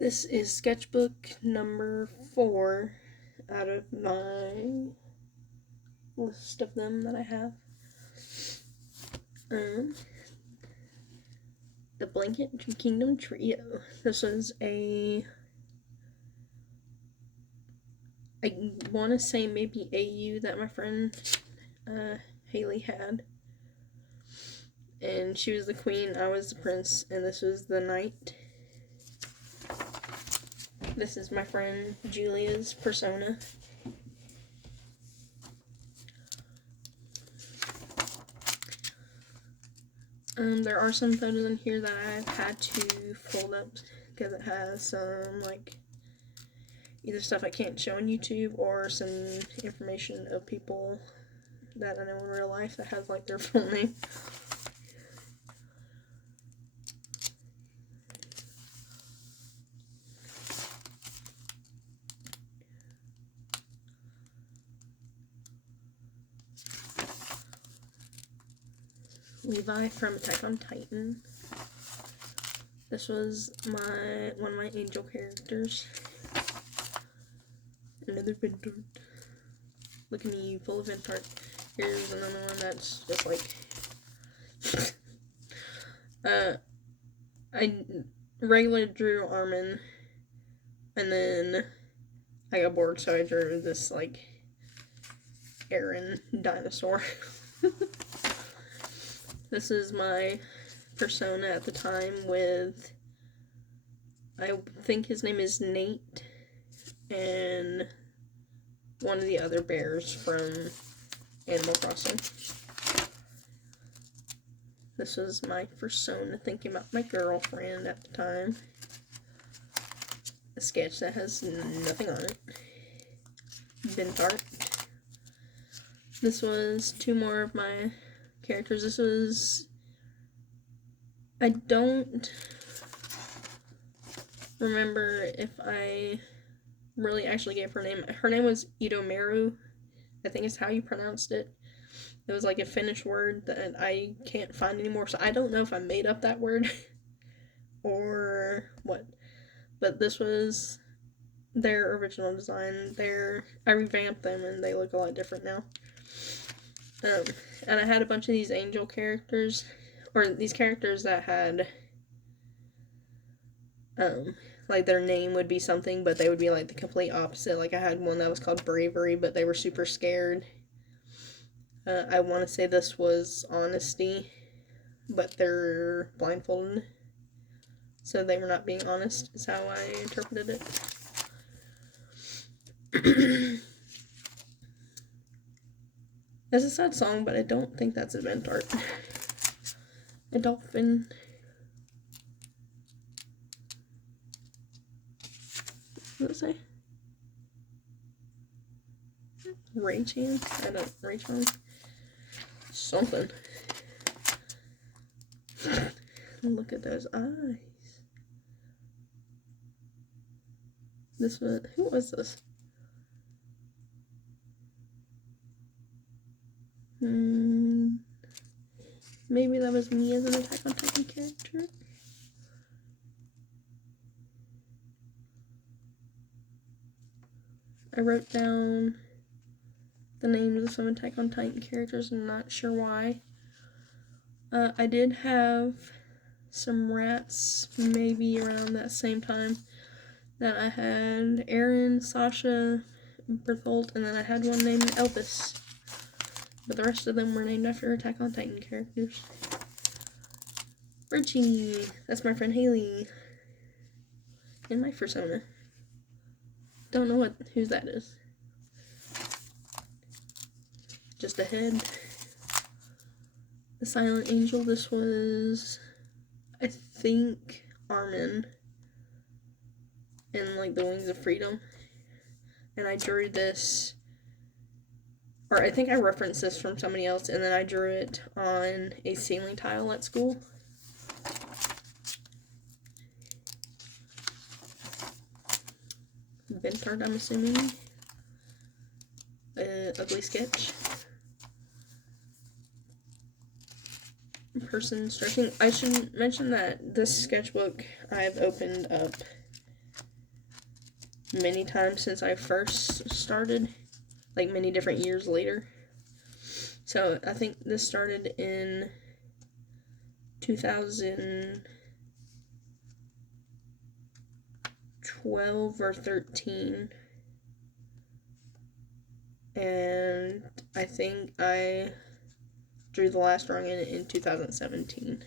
This is sketchbook number 4 out of my list of them that I have. The Blanket Kingdom Trio. This was I want to say maybe AU that my friend Haley had. And she was the queen, I was the prince, and this was the knight. This is my friend Julia's persona. There are some photos in here that I've had to fold up because it has some, like, either stuff I can't show on YouTube or some information of people that I know in real life that has, like, their full name. Levi from Attack on Titan. This was one of my angel characters. Another vent art. Look at me, full of vent art. Here's another one that's just like I regularly drew Armin, and then I got bored, so I drew this like Aaron dinosaur. This is my persona at the time with, I think his name is Nate, and one of the other bears from Animal Crossing. This was my persona thinking about my girlfriend at the time. A sketch that has nothing on it. Bent art. This was 2 more of my characters. This was, I don't remember if I really actually gave her name. Her name was Idomeru, I think is how you pronounced it. It was like a Finnish word that I can't find anymore, so I don't know if I made up that word or what. But this was their original design. I revamped them and they look a lot different now. And I had a bunch of these angel characters, or these characters that had, like their name would be something, but they would be like the complete opposite. Like I had one that was called Bravery, but they were super scared. I want to say this was Honesty, but they're blindfolded, so they were not being honest, is how I interpreted it. It's a sad song, but I don't think that's event art. A dolphin. What does it say? Raychan? I don't, Raychan? Something. Look at those eyes. This was, who was this? Maybe that was me as an Attack on Titan character. I wrote down the names of some Attack on Titan characters. I'm not sure why. I did have some rats maybe around that same time that I had Aaron, Sasha, Berthold, and then I had one named Elvis. But the rest of them were named after Attack on Titan characters. Richie, that's my friend Haley. And my persona. Don't know whose that is. Just a head. The Silent Angel, this was, I think, Armin. And like the Wings of Freedom. And I drew this, or I think I referenced this from somebody else, and then I drew it on a ceiling tile at school. Bent art, I'm assuming. Ugly sketch. Person stretching. I should mention that this sketchbook I've opened up many times since I first started, like many different years later. So I think this started in 2012 or 13. And I think I drew the last drawing in 2017.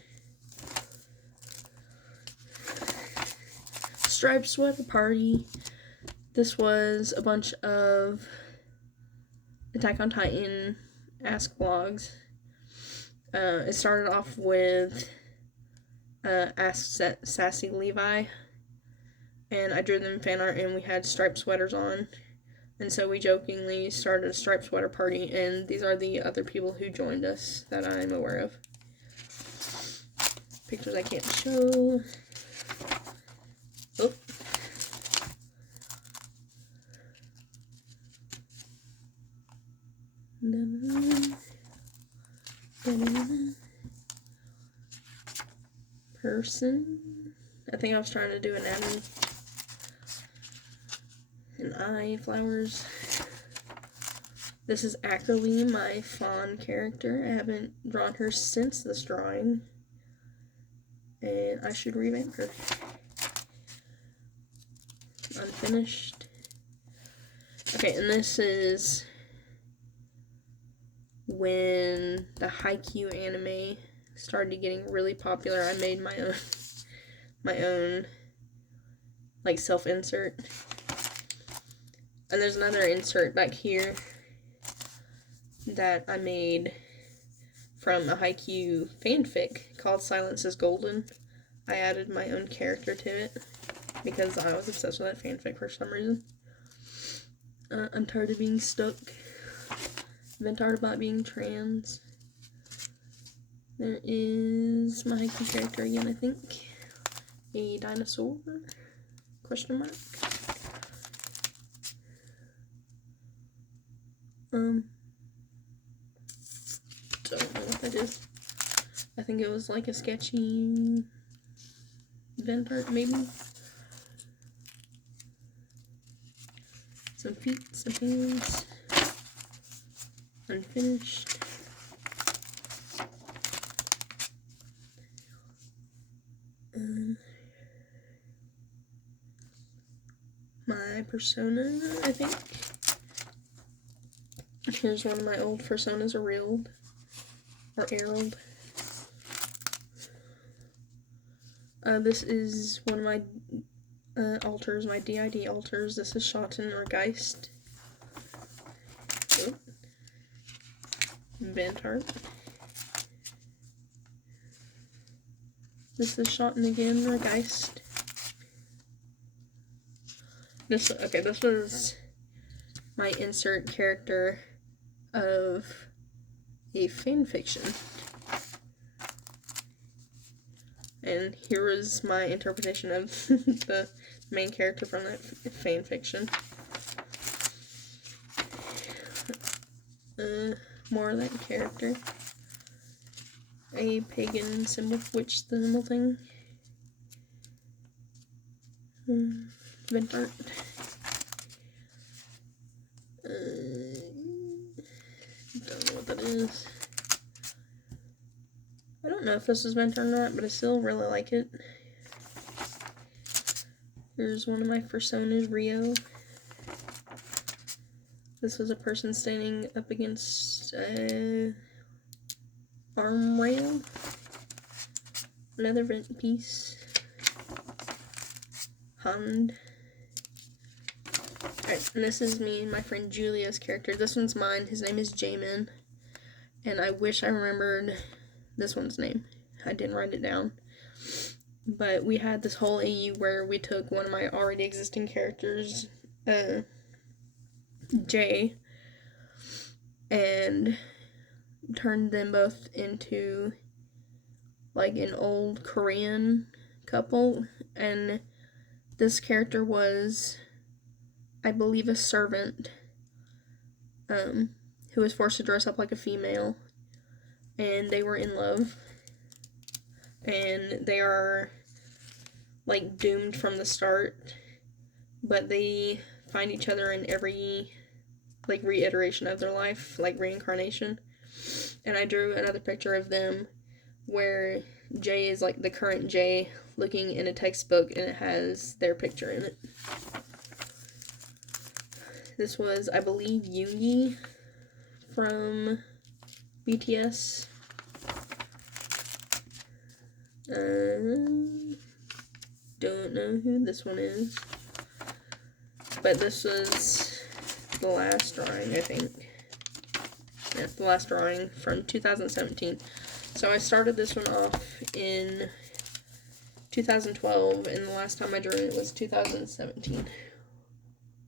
Striped Sweater Party. This was a bunch of Attack on Titan Ask blogs. It started off with Ask Sassy Levi, and I drew them fan art, and we had striped sweaters on, and so we jokingly started a striped sweater party, and these are the other people who joined us that I'm aware of. Pictures I can't show. Oh. Person. I think I was trying to do an anatomy. An eye, flowers. This is Ackerly, my fawn character. I haven't drawn her since this drawing, and I should revamp her. Unfinished. Okay, and this is when the Haikyuu anime started getting really popular. I made my own like self-insert. And there's another insert back here that I made from a Haikyuu fanfic called Silence is Golden. I added my own character to it because I was obsessed with that fanfic for some reason. I'm tired of being stuck. I've been tired about being trans. There is my Haikyuu character again, I think. A dinosaur? Question mark. Don't know what that is. I think it was like a sketchy vent art, maybe. Some feet, some hands. Unfinished. My persona, I think. Here's one of my old personas, Erilled. This is one of my altars, my DID altars. This is Schotten or Geist. Oh. Vent art. This is Schotten again or Geist. This was my insert character of a fanfiction. And here was my interpretation of the main character from that fanfiction. More of that character. A pagan symbol, witch symbol thing. Vent art. Don't know what that is. I don't know if this is vent or not, but I still really like it. Here's one of my personas, Rio. This was a person standing up against a arm rail. Another vent piece. Hand. Alright, and this is me and my friend Julia's character. This one's mine. His name is Jamin. And I wish I remembered this one's name. I didn't write it down. But we had this whole AU where we took one of my already existing characters, Jay, and turned them both into like an old Korean couple. And this character was, I believe, a servant who was forced to dress up like a female, and they were in love, and they are like doomed from the start but they find each other in every, like, reiteration of their life, like reincarnation. And I drew another picture of them where Jay is like the current Jay looking in a textbook, and it has their picture in it. This was, I believe, Yoongi from BTS. Don't know who this one is, but this was the last drawing, I think. Yeah, the last drawing from 2017. So I started this one off in 2012, and the last time I drew it was 2017.